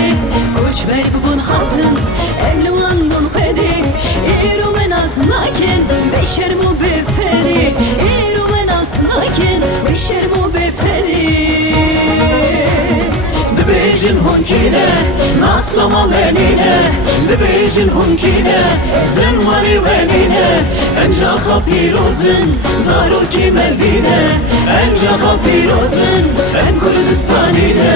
خدي كوش بر بون حدن املوان بون خدي ایرو من از ناکن بشرمو بفری ایرو من از ناکن بشرمو بفری ببیجن هنکینه ناسلما منینه ببیجن هنکینه زنوانی ونینه امجا خبیروزن زاروکی مدینه امجا خبیروزن ام کردستانینه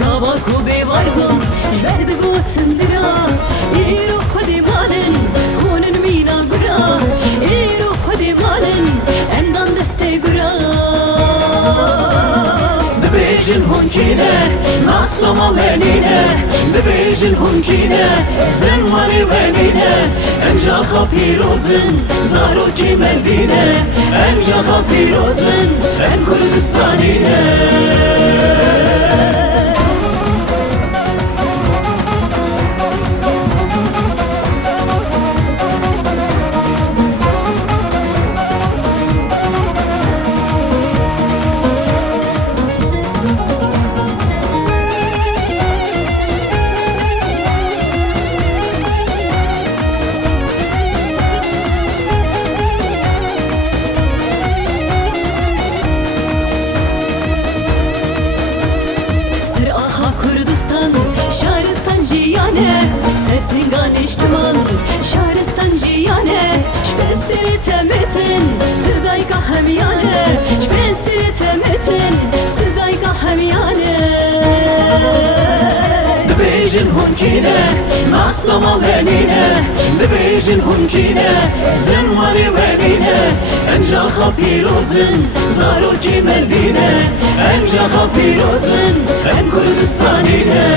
Gava kube var bun, jverdi gotindira. İro khudi malin, khunun mina gura. İro khudi malin, endan deste gura. Bebejin hunkine, naslama menine. Bebejin hunkine, zenmani venine. Emja khapirozin, zaroki merdine. Emja khapirozin, em Kurdistanine. Sersingan iştiman, şaristan jiyane. Şbensiri temetin, tüdayka hemyane. Şbensiri temetin, tüdayka hemyane. Bebejin hunkine, naslama venine. Bebejin hunkine, zenmani venine. Emja khapirozin, zaroki merdine. Emja khapirozin, em Kurdistanine.